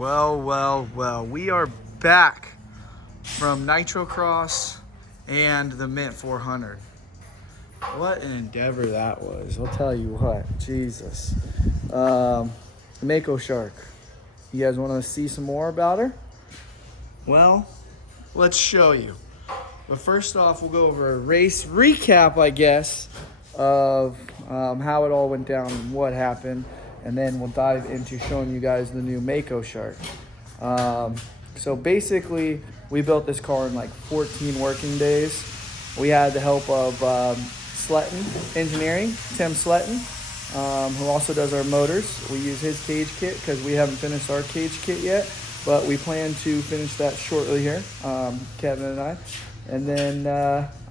Well, we are back from Nitro Cross and the Mint 400. What an endeavor that was. I'll tell you what, Jesus. Mako Shark. You guys want to see some more about her? Well, let's show you. But first off, we'll go over a race recap, I guess, of how it all went down and what happened. And then we'll dive into showing you guys the new Mako Shark. So basically, we built this car in like 14 working days. We had the help of Sletten Engineering, Tim Sletten, who also does our motors. We use his cage kit because we haven't finished our cage kit yet, but we plan to finish that shortly here, Kevin and I. And then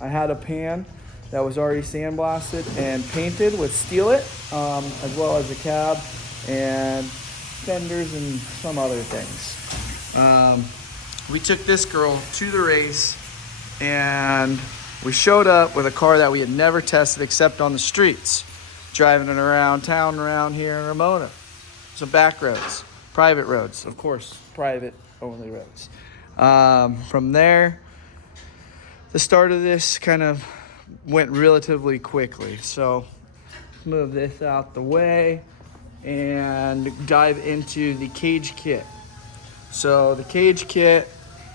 I had a pan that was already sandblasted and painted with Steelit, as well as a cab and fenders and some other things. We took this girl to the race and we showed up with a car that we had never tested except on the streets, driving it around town around here in Ramona. Some back roads, private roads, of course, private only roads. From there, the start of this kind of went relatively quickly. So let's move this out the way and dive into the cage kit. So the cage kit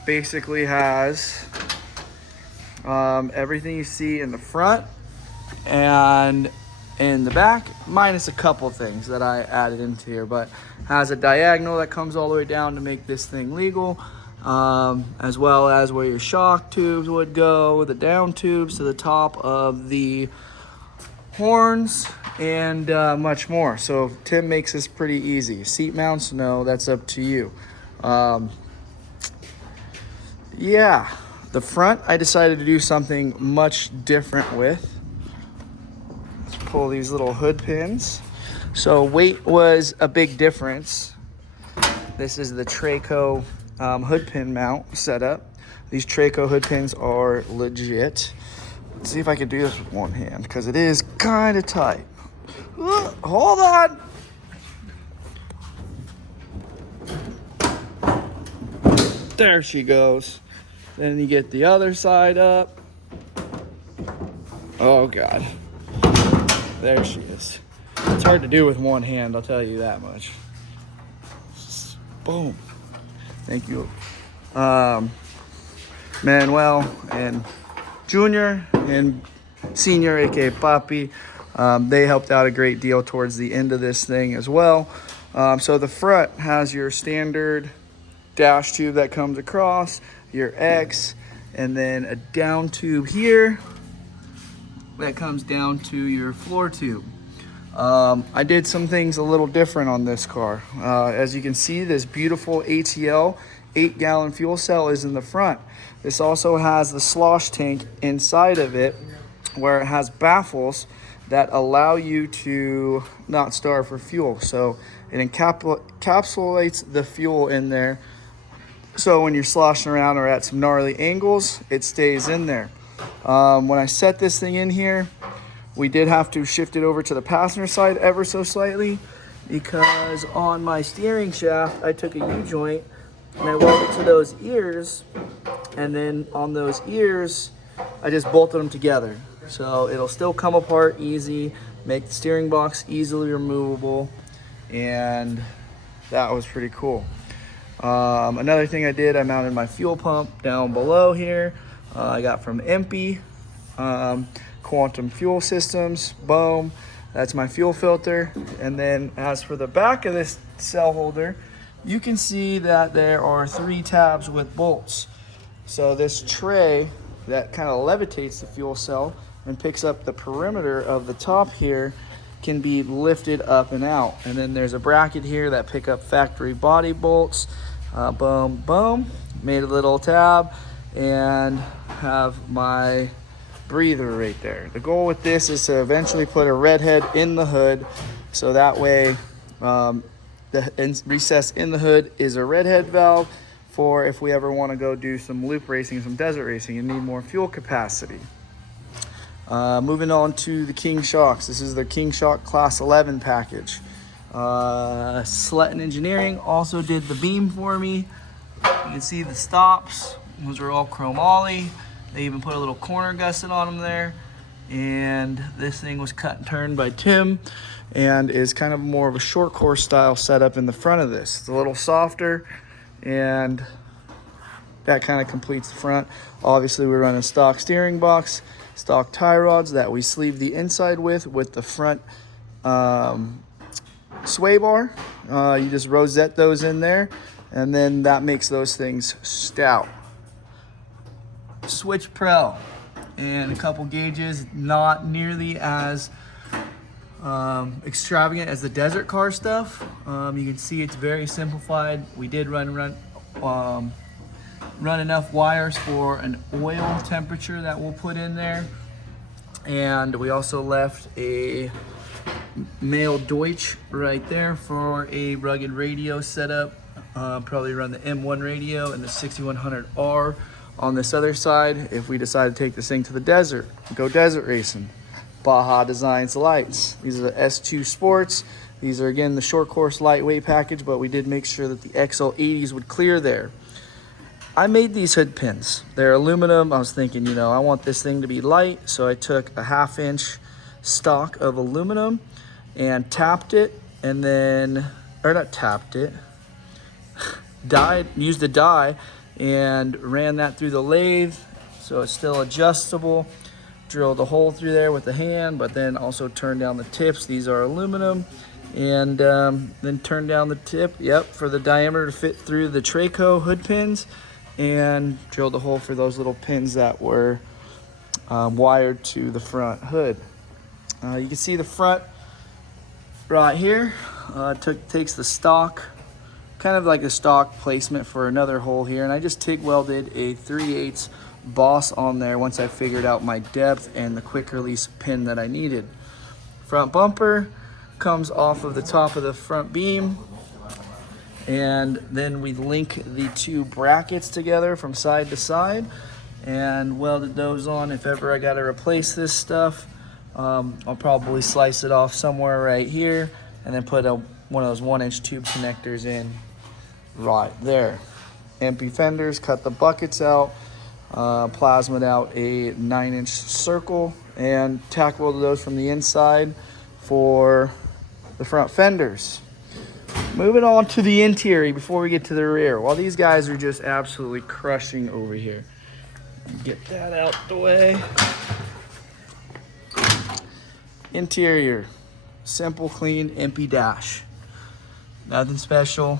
basically has everything you see in the front and in the back, minus a couple things that I added into here, but has a diagonal that comes all the way down to make this thing legal. As well as where your shock tubes would go, the down tubes to the top of the horns, and much more. So Tim makes this pretty easy. Seat mounts, no, that's up to you. Yeah, the front I decided to do something much different with. Let's pull these little hood pins. So weight was a big difference. This is the Traco hood pin mount setup. These Traco hood pins are legit. Let's see if I can do this with one hand because it is kind of tight. Hold on. There she goes. Then you get the other side up. Oh God. There she is. It's hard to do with one hand, I'll tell you that much. Boom. Thank you. Manuel and Junior and Senior, aka Papi, they helped out a great deal towards the end of this thing as well. So the front has your standard dash tube that comes across, your X, and then a down tube here that comes down to your floor tube. I did some things a little different on this car. As you can see, this beautiful ATL 8-gallon fuel cell is in the front. This also has the slosh tank inside of it where it has baffles that allow you to not starve for fuel. So it encapsulates the fuel in there. So when you're sloshing around or at some gnarly angles, it stays in there. When I set this thing in here, we did have to shift it over to the passenger side ever so slightly because on my steering shaft, I took a U-joint and I welded to those ears, and then on those ears, I just bolted them together. So it'll still come apart easy, make the steering box easily removable, and that was pretty cool. Another thing I did, I mounted my fuel pump down below here. I got from Empi. Quantum fuel systems, boom, that's my fuel filter. And then as for the back of this cell holder, you can see that there are 3 tabs with bolts. So this tray that kind of levitates the fuel cell and picks up the perimeter of the top here can be lifted up and out. And then there's a bracket here that pick up factory body bolts. Boom, boom, made a little tab and have my breather right there. The goal with this is to eventually put a red head in the hood, so that way the recess in the hood is a red head valve for if we ever want to go do some loop racing, some desert racing, and need more fuel capacity. Moving on to the King Shocks. This is the King Shock Class 11 package. Sletten Engineering also did the beam for me. You can see the stops. Those are all chromoly. They even put a little corner gusset on them there. And this thing was cut and turned by Tim and is kind of more of a short course style setup in the front of this. It's a little softer, and that kind of completes the front. Obviously, we're running stock steering box, stock tie rods that we sleeve the inside with the front sway bar. You just rosette those in there, and then that makes those things stout. Switch Pro and a couple gauges, not nearly as extravagant as the desert car stuff. You can see it's very simplified. We did run enough wires for an oil temperature that we'll put in there, and we also left a male Deutsch right there for a rugged radio setup. Probably run the M1 radio and the 6100R on this other side if we decide to take this thing to the desert, go desert racing. Baja Designs lights. These are the S2 Sports. These are, again, the short course lightweight package, but we did make sure that the XL80s would clear there. I made these hood pins. They're aluminum. I was thinking, you know, I want this thing to be light, so I took a 1/2 inch stock of aluminum and tapped it, and then, or not tapped it, used a die and ran that through the lathe so it's still adjustable. Drilled a hole through there with the hand, but then also turned down the tips. These are aluminum, and then turned down the tip, for the diameter to fit through the Traco hood pins, and drilled a hole for those little pins that were wired to the front hood. You can see the front right here. Takes the stock, kind of like a stock placement for another hole here, and I just TIG welded a 3/8 boss on there once I figured out my depth and the quick release pin that I needed. Front bumper comes off of the top of the front beam, and then we link the two brackets together from side to side and welded those on. If ever I got to replace this stuff, I'll probably slice it off somewhere right here and then put one of those 1-inch tube connectors in right there. Empi fenders, cut the buckets out, plasmid out a 9-inch circle, and tack welded those from the inside for the front fenders. Moving on to the interior before we get to the rear. While these guys are just absolutely crushing over here. Get that out the way. Interior, simple, clean, Empi dash. Nothing special.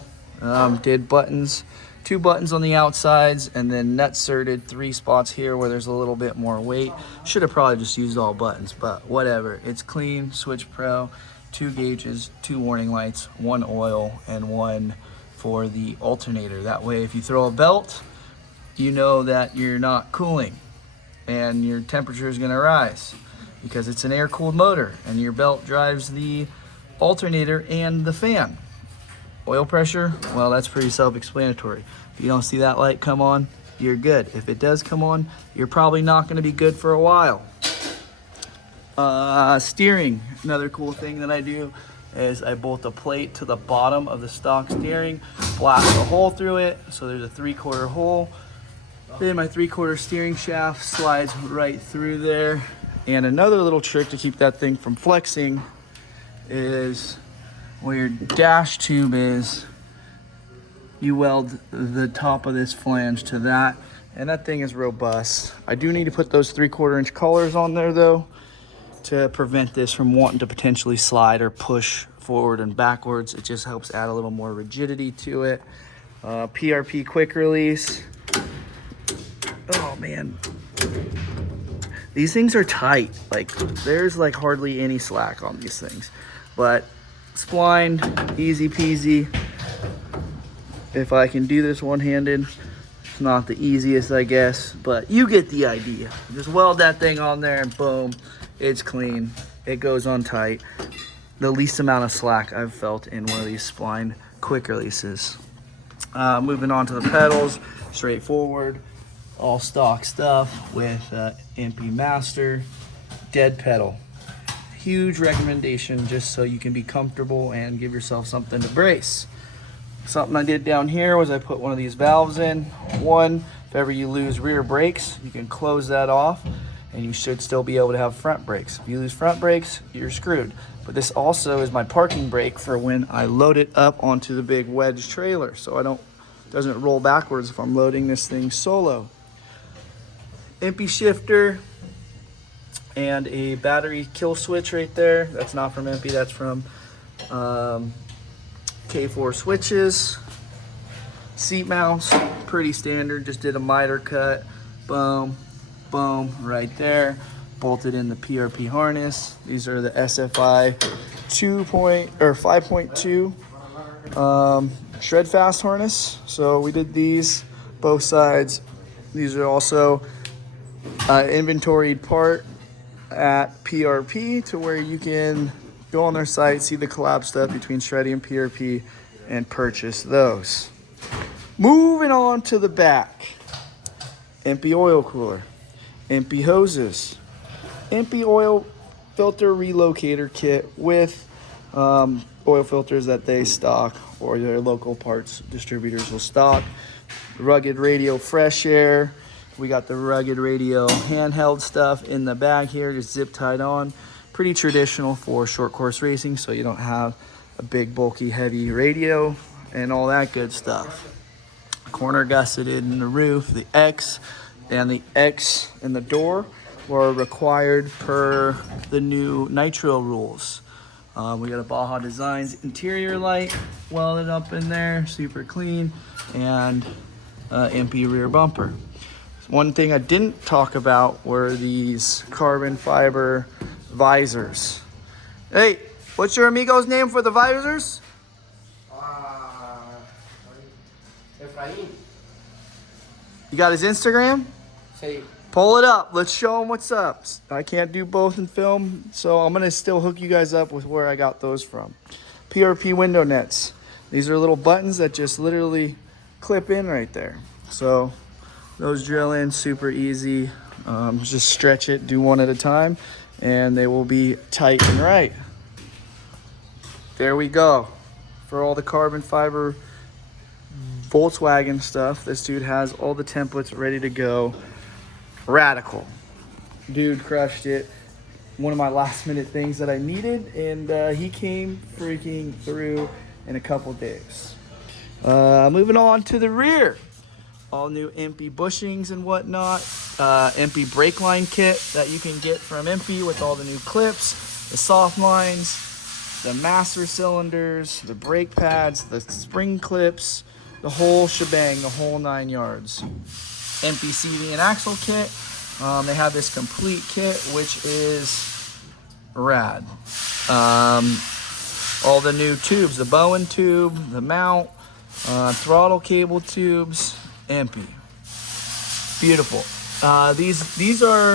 Did buttons, 2 buttons on the outsides, and then nut-serted 3 spots here where there's a little bit more weight. Should have probably just used all buttons, but whatever. It's clean. Switch Pro, 2 gauges, 2 warning lights, 1 oil, and 1 for the alternator. That way, if you throw a belt, you know that you're not cooling and your temperature is going to rise, because it's an air-cooled motor and your belt drives the alternator and the fan. Oil pressure, well, that's pretty self-explanatory. If you don't see that light come on, you're good. If it does come on, you're probably not going to be good for a while. Steering, another cool thing that I do is I bolt a plate to the bottom of the stock steering, blast a hole through it, so there's a 3/4 hole. Then my 3/4 steering shaft slides right through there. And another little trick to keep that thing from flexing is where your dash tube is, you weld the top of this flange to that, and that thing is robust. I do need to put those 3/4 inch collars on there though to prevent this from wanting to potentially slide or push forward and backwards. It just helps add a little more rigidity to it. PRP quick release. Oh man. These things are tight. Like, there's like hardly any slack on these things. But spline, easy peasy. If I can do this one-handed, it's not the easiest, I guess, but you get the idea. Just weld that thing on there and boom, it's clean. It goes on tight. The least amount of slack I've felt in one of these spline quick releases. Moving on to the pedals, straightforward. All stock stuff with Empi Master, dead pedal. huge recommendation just so you can be comfortable and give yourself something to brace. Something I did down here was I put one of these valves in. One, if ever you lose rear brakes, you can close that off and you should still be able to have front brakes. If you lose front brakes, you're screwed. But this also is my parking brake for when I load it up onto the big wedge trailer, so doesn't roll backwards if I'm loading this thing solo. Empi shifter and a battery kill switch right there. That's not from Empi, that's from K4 switches. Seat mounts, pretty standard. Just did a miter cut. Boom, boom, right there. Bolted in the PRP harness. These are the SFI 5.2 shred fast harness. So we did these both sides. These are also inventoried part at PRP to where you can go on their site, see the collab stuff between Shreddy and PRP, and purchase those. Moving on to the back. Empi oil cooler, Empi hoses, Empi oil filter relocator kit with oil filters that they stock or their local parts distributors will stock. Rugged radio fresh air. We got the rugged radio handheld stuff in the bag here, just zip tied on. Pretty traditional for short course racing, so you don't have a big bulky heavy radio and all that good stuff. Corner gusseted in the roof. The X and the X in the door were required per the new nitro rules. We got a Baja Designs interior light welded up in there, super clean, and Empi rear bumper. One thing I didn't talk about were these carbon fiber visors. Hey, what's your amigo's name for the visors? Efraín. You got his Instagram? Sí. Pull it up. Let's show him what's up. I can't do both in film, so I'm gonna still hook you guys up with where I got those from. PRP window nets. These are little buttons that just literally clip in right there. So those drill in super easy. Just stretch it, do one at a time, and they will be tight and right. There we go. For all the carbon fiber Volkswagen stuff, this dude has all the templates ready to go. Radical. Dude crushed it. One of my last minute things that I needed, and he came freaking through in a couple days. Moving on to the rear. All new Empi bushings and whatnot. Empi brake line kit that you can get from Empi with all the new clips, the soft lines, the master cylinders, the brake pads, the spring clips, the whole shebang, the whole 9 yards. Empi CV and axle kit. They have this complete kit, which is rad. All the new tubes, the Bowen tube, the mount, throttle cable tubes, Empi. Beautiful. These are,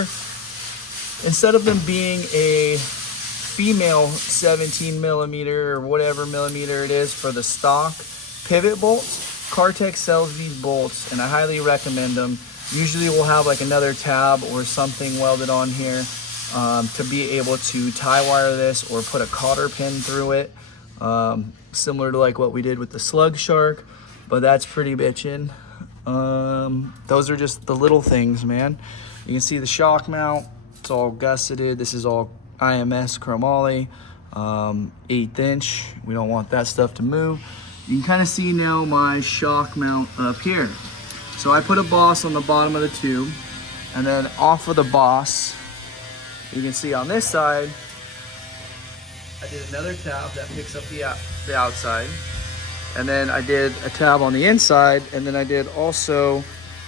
instead of them being a female 17 millimeter or whatever millimeter it is for the stock pivot bolts, Cartex sells these bolts, and I highly recommend them. Usually we'll have like another tab or something welded on here to be able to tie wire this or put a cotter pin through it, similar to like what we did with the Slug Shark, but that's pretty bitchin'. Those are just the little things, man. You can see the shock mount, it's all gusseted. This is all IMS chromoly, 1/8 inch. We don't want that stuff to move. You can kind of see now my shock mount up here. So I put a boss on the bottom of the tube, and then off of the boss, you can see on this side, I did another tab that picks up the outside. And then I did a tab on the inside, and then I did also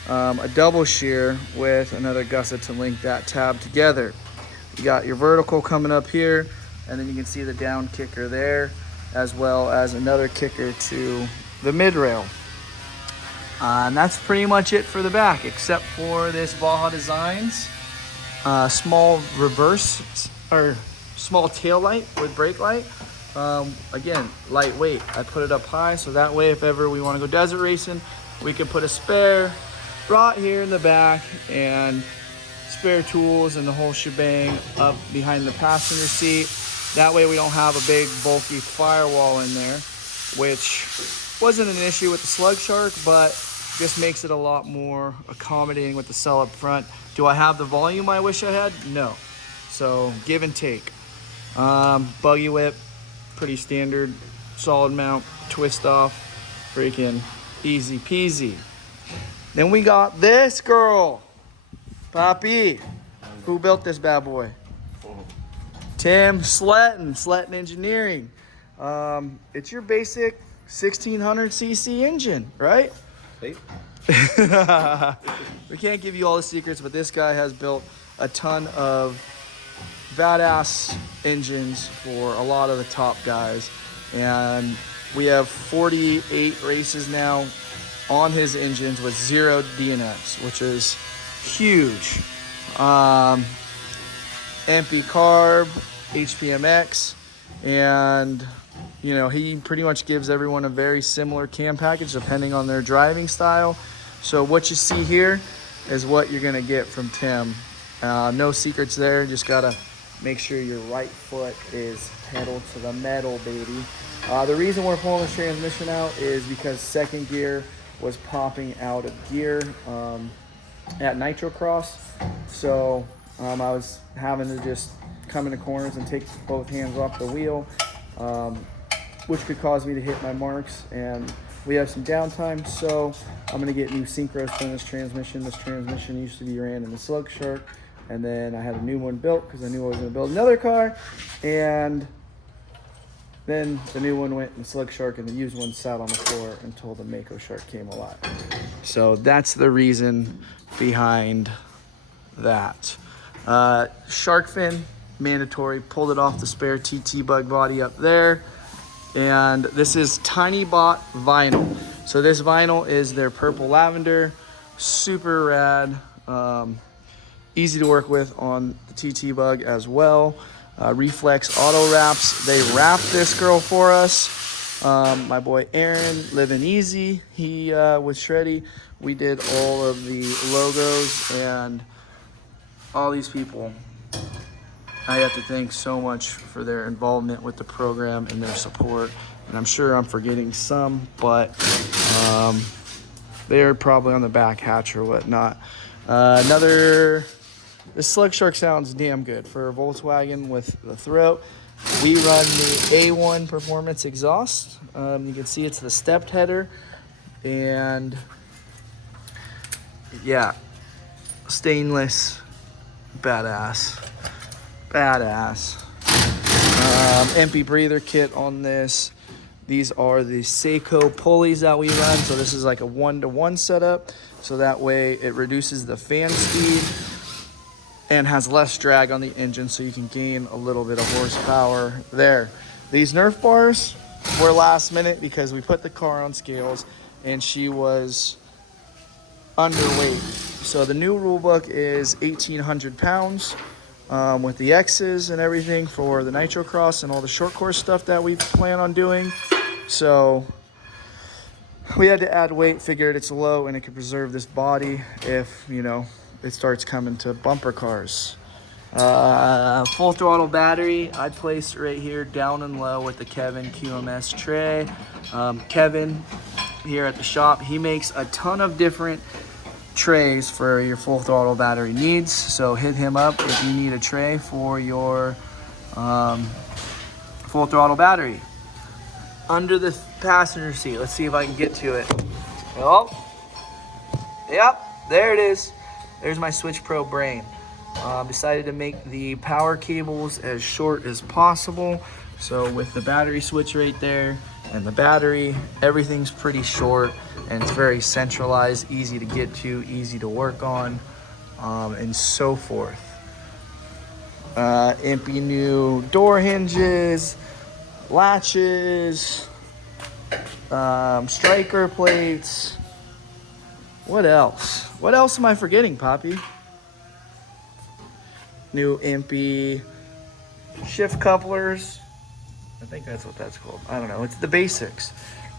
a double shear with another gusset to link that tab together. You got your vertical coming up here, and then you can see the down kicker there, as well as another kicker to the mid rail. And that's pretty much it for the back, except for this Baja Designs small reverse or small tail light with brake light. Again, lightweight. I put it up high so that way if ever we want to go desert racing, we can put a spare right here in the back and spare tools and the whole shebang up behind the passenger seat. That way we don't have a big bulky firewall in there, which wasn't an issue with the Slug Shark, but just makes it a lot more accommodating with the cell up front. Do I have the volume I wish I had? No. So give and take. Buggy whip, pretty standard, solid mount, twist off, freaking easy peasy. Then we got this girl, Poppy. Who built this bad boy? Tim Sletten Engineering. It's your basic 1600cc engine, right? Hey. We can't give you all the secrets, but this guy has built a ton of badass engines for a lot of the top guys. And we have 48 races now on his engines with 0 DNFs, which is huge. Empi Carb, HPMX, and you know, he pretty much gives everyone a very similar cam package depending on their driving style. So what you see here is what you're gonna get from Tim. No secrets there, just gotta make sure your right foot is pedal to the metal, baby. The reason we're pulling the transmission out is because second gear was popping out of gear at Nitro Cross. So I was having to just come into corners and take both hands off the wheel, which could cause me to hit my marks, and we have some downtime, so I'm gonna get new synchros for this transmission. This transmission used to be ran in the Slug Shark, and then I had a new one built because I knew I was gonna build another car, and then the new one went in Slug Shark and the used one sat on the floor until the Mako Shark came alive. So that's the reason behind that. Shark fin, mandatory, pulled it off the spare TT bug body up there. And this is Tiny Bot vinyl. So this vinyl is their purple lavender, super rad, easy to work with on the TT bug as well. Reflex auto wraps, they wrapped this girl for us. My boy Aaron, living easy, he with Shreddy, we did all of the logos, and all these people I have to thank so much for their involvement with the program and their support. And I'm sure I'm forgetting some, but they're probably on the back hatch or whatnot. The Slug Shark sounds damn good for a Volkswagen with the throat. We run the A1 Performance exhaust. You can see it's the stepped header, and yeah, stainless, badass. Empi breather kit on this. These are the Seiko pulleys that we run. So this is like a 1-to-1 setup. So that way it reduces the fan speed and has less drag on the engine, so you can gain a little bit of horsepower there. These Nerf bars were last minute because we put the car on scales and she was underweight. So the new rule book is 1,800 pounds. With the X's and everything for the Nitro Cross and all the short course stuff that we plan on doing. So we had to add weight, figured it's low and it could preserve this body if, you know, it starts coming to bumper cars. Full throttle battery, I placed right here down and low with the Kevin QMS tray. Kevin here at the shop, he makes a ton of different trays for your full throttle battery needs, so hit him up if you need a tray for your full throttle battery. Under the passenger seat, let's see if I can get to it. Oh, yep, there it is. There's my Switch Pro brain. Decided to make the power cables as short as possible, so with the battery switch right there and the battery, everything's pretty short and it's very centralized, easy to get to, easy to work on, and so forth. Empi new door hinges, latches, striker plates. What else? What else am I forgetting, Poppy? New Empi shift couplers. I think that's what that's called. I don't know. It's the basics.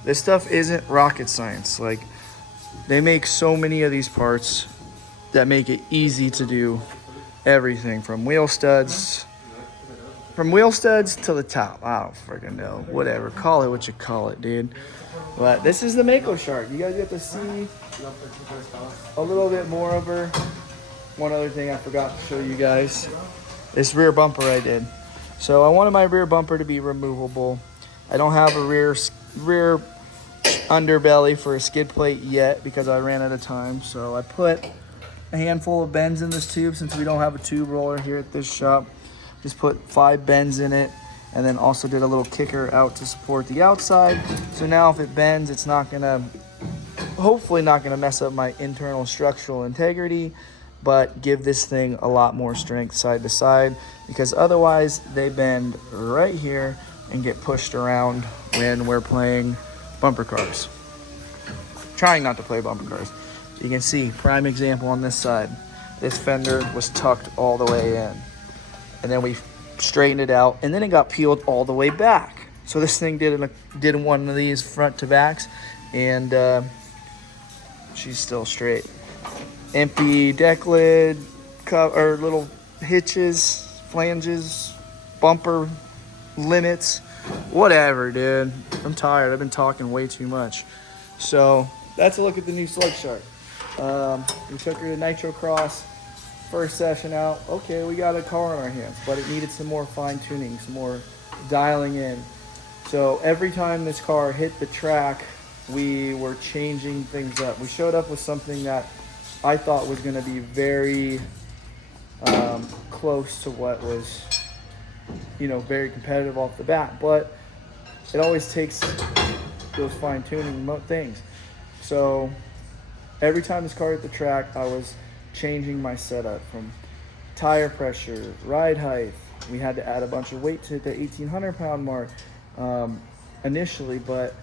This stuff isn't rocket science. Like, they make so many of these parts that make it easy to do everything from wheel studs to the top. I don't freaking know. Whatever. Call it what you call it, dude. But this is the Mako Shark. You guys get to see a little bit more of her. One other thing I forgot to show you guys. This rear bumper I did. So I wanted my rear bumper to be removable. I don't have a rear underbelly for a skid plate yet because I ran out of time. So I put a handful of bends in this tube since we don't have a tube roller here at this shop. Just put 5 bends in it, and then also did a little kicker out to support the outside. So now if it bends, it's not gonna, hopefully not gonna mess up my internal structural integrity, but give this thing a lot more strength side to side, because otherwise they bend right here and get pushed around when we're playing bumper cars. Trying not to play bumper cars. So you can see, prime example on this side. This fender was tucked all the way in. And then we straightened it out, and then it got peeled all the way back. So this thing did one of these front to backs, and she's still straight. Empi deck lid, or little hitches, flanges, bumper limits, whatever, dude. I'm tired. I've been talking way too much. So that's a look at the new Slug Shark. We took her to Nitro Cross. First session out, okay, we got a car on our hands, but it needed some more fine tuning, some more dialing in. So every time this car hit the track, we were changing things up. We showed up with something that I thought was going to be very close to what was, very competitive off the bat, but it always takes those fine tuning things. So every time this car hit the track, I was changing my setup from tire pressure, ride height. We had to add a bunch of weight to the 1,800 pound mark initially, but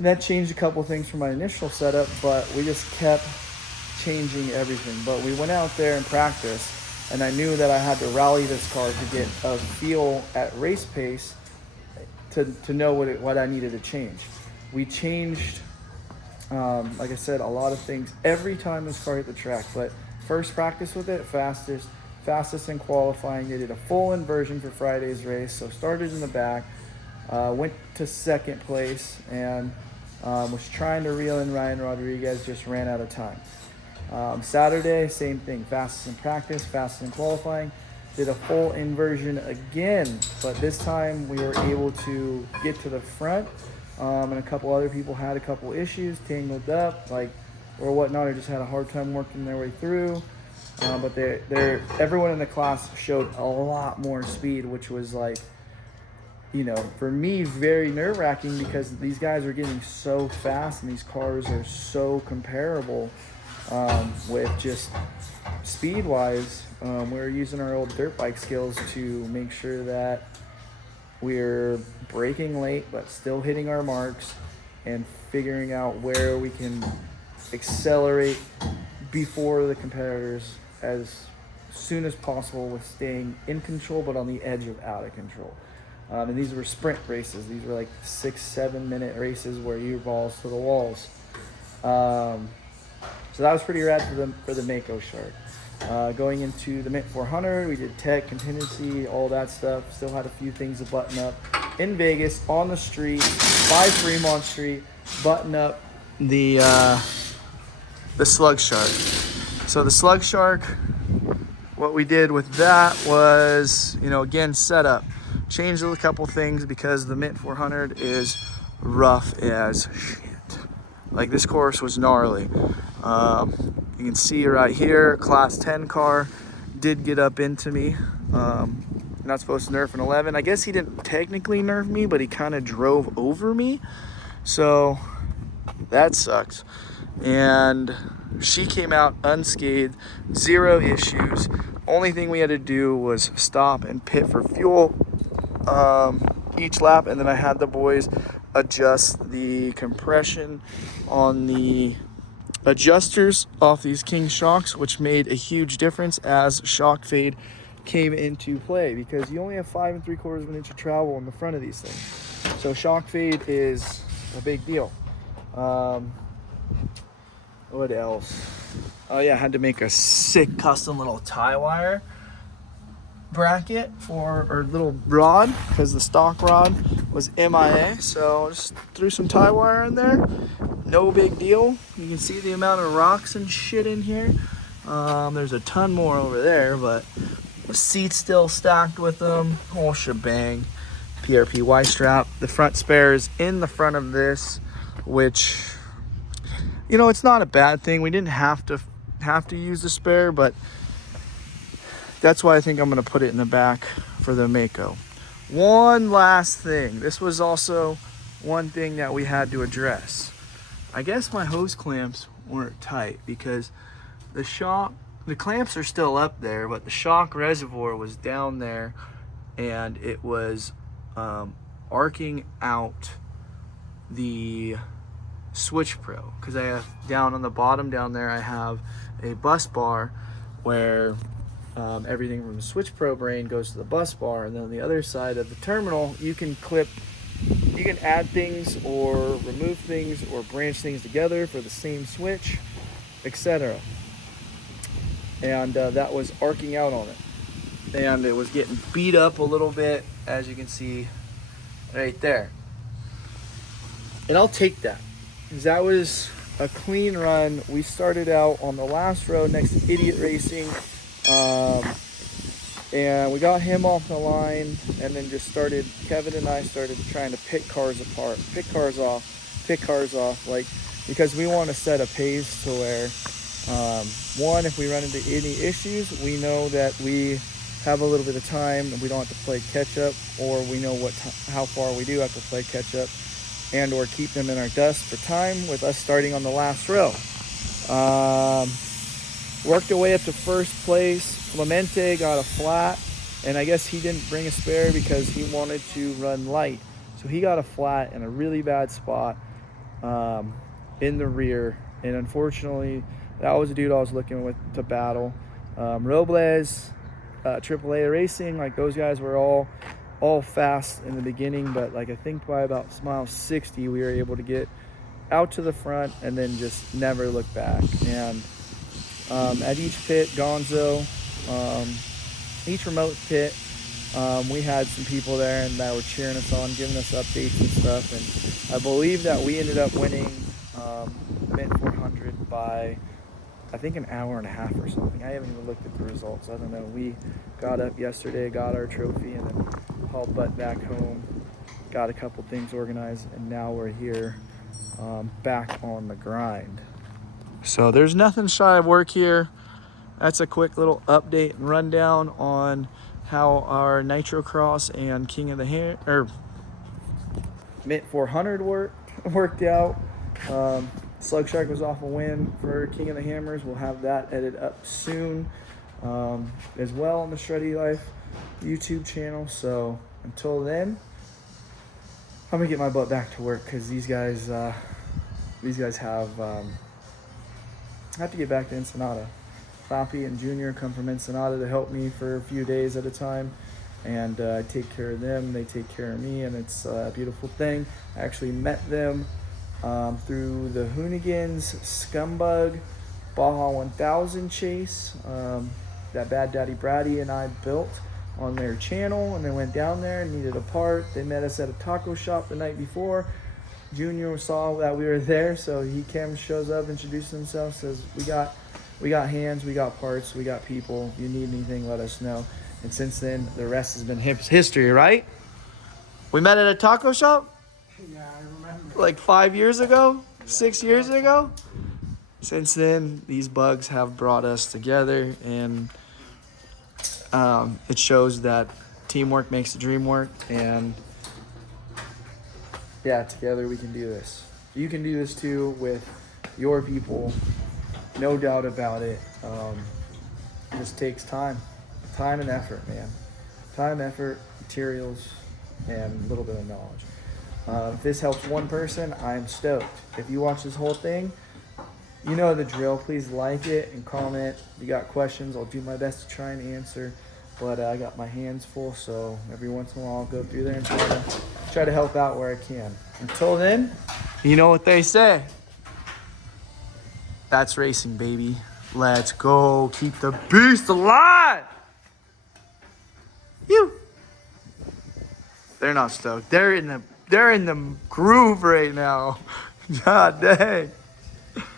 that changed a couple things from my initial setup, but we just kept changing everything. But we went out there and practiced, and I knew that I had to rally this car to get a feel at race pace to know what I needed to change. We changed, like I said, a lot of things every time this car hit the track. But first practice with it, fastest in qualifying. They did a full inversion for Friday's race, so started in the back, went to second place, and was trying to reel in Ryan Rodriguez, just ran out of time. Saturday, same thing, fastest in practice, fastest in qualifying. Did a full inversion again, but this time we were able to get to the front. And a couple other people had a couple issues, tangled up, or whatnot, or just had a hard time working their way through. But everyone in the class showed a lot more speed, which was for me, very nerve-wracking, because these guys are getting so fast and these cars are so comparable with just speed-wise. We're using our old dirt bike skills to make sure that we're braking late but still hitting our marks and figuring out where we can accelerate before the competitors as soon as possible, with staying in control but on the edge of out of control. And these were sprint races. These were 6-7 minute races where you're balls to the walls. So that was pretty rad for the Mako Shark. Going into the Mint 400, we did tech, contingency, all that stuff. Still had a few things to button up in Vegas, on the street, by Fremont Street, button up the Slug Shark. So the Slug Shark, what we did with that was, again, setup. Changed a couple things because the Mint 400 is rough as shit. This course was gnarly. You can see right here, class 10 car did get up into me. Not supposed to nerf an 11. I guess he didn't technically nerf me, but he kind of drove over me. So that sucks. And she came out unscathed, 0 issues. Only thing we had to do was stop and pit for fuel each lap, and then I had the boys adjust the compression on the adjusters off these King shocks, which made a huge difference as shock fade came into play, because you only have 5 3/4 of an inch of travel in the front of these things. So shock fade is a big deal. What else? Oh yeah, I had to make a sick custom little tie wire bracket for our little rod because the stock rod was MIA. So just threw some tie wire in there. No big deal. You can see the amount of rocks and shit in here. There's a ton more over there, but the seat's still stacked with them. Whole shebang. PRP Y strap. The front spare is in the front of this, which, you know, it's not a bad thing. We didn't have to use the spare, but that's why I think I'm going to put it in the back for the Mako. One last thing. This was also one thing that we had to address. I guess my hose clamps weren't tight because the clamps are still up there, but the shock reservoir was down there and it was arcing out the Switch Pro, because I have down on the bottom down there I have a bus bar where everything from the Switch Pro brain goes to the bus bar, and then on the other side of the terminal you can add things or remove things or branch things together for the same switch, etc. And that was arcing out on it, and it was getting beat up a little bit, as you can see right there. And I'll take that, because that was a clean run. We started out on the last row next to Idiot Racing, and we got him off the line, and then Kevin and I started trying to pick cars apart, pick cars off, like, because we want to set a pace to where, one, if we run into any issues, we know that we have a little bit of time and we don't have to play catch up, or we know how far we do have to play catch up, and or keep them in our dust for time with us starting on the last row. Worked our way up to first place. Clemente got a flat, and I guess he didn't bring a spare because he wanted to run light. So he got a flat in a really bad spot in the rear, and unfortunately that was a dude I was looking with to battle. Robles, AAA Racing, like, those guys were all fast in the beginning, but like I think by about mile 60 we were able to get out to the front and then just never look back. And at each pit, Gonzo, each remote pit, we had some people there and that were cheering us on, giving us updates and stuff, and I believe that we ended up winning Mint 400 by, I think, an hour and a half or something. I haven't even looked at the results. I don't know. We got up yesterday, got our trophy, and then hauled butt back home, got a couple things organized, and now we're here back on the grind. So there's nothing shy of work here. That's a quick little update and rundown on how our Nitro Cross and King of the Mint 400 worked out. Slug Shark was off a win for King of the Hammers. We'll have that edited up soon as well on the Shreddy Life YouTube channel. So until then, I'm gonna get my butt back to work because these guys have to get back to Ensenada. Papi and Junior come from Ensenada to help me for a few days at a time, and I take care of them, they take care of me, and it's a beautiful thing. I actually met them through the Hoonigans Scumbug Baja 1000 chase that Bad Daddy Brady and I built on their channel, and they went down there and needed a part. They met us at a taco shop the night before. Junior saw that we were there, so he shows up, introduces himself, says, we got hands, we got parts, we got people. If you need anything, let us know. And since then, the rest has been history, right? We met at a taco shop? Yeah, I remember. Like 5 years ago? 6 years ago? Since then, these bugs have brought us together, and it shows that teamwork makes the dream work, and yeah, together we can do this. You can do this too with your people, no doubt about it. It just takes time and effort, man. Time, effort, materials, and a little bit of knowledge. If this helps one person, I'm stoked. If you watch this whole thing, you know the drill. Please like it and comment. If you got questions, I'll do my best to try and answer. But I got my hands full, so every once in a while I'll go through there and try to help out where I can. Until then, you know what they say. That's racing, baby. Let's go. Keep the beast alive. You. They're not stoked. They're in the groove right now. God dang.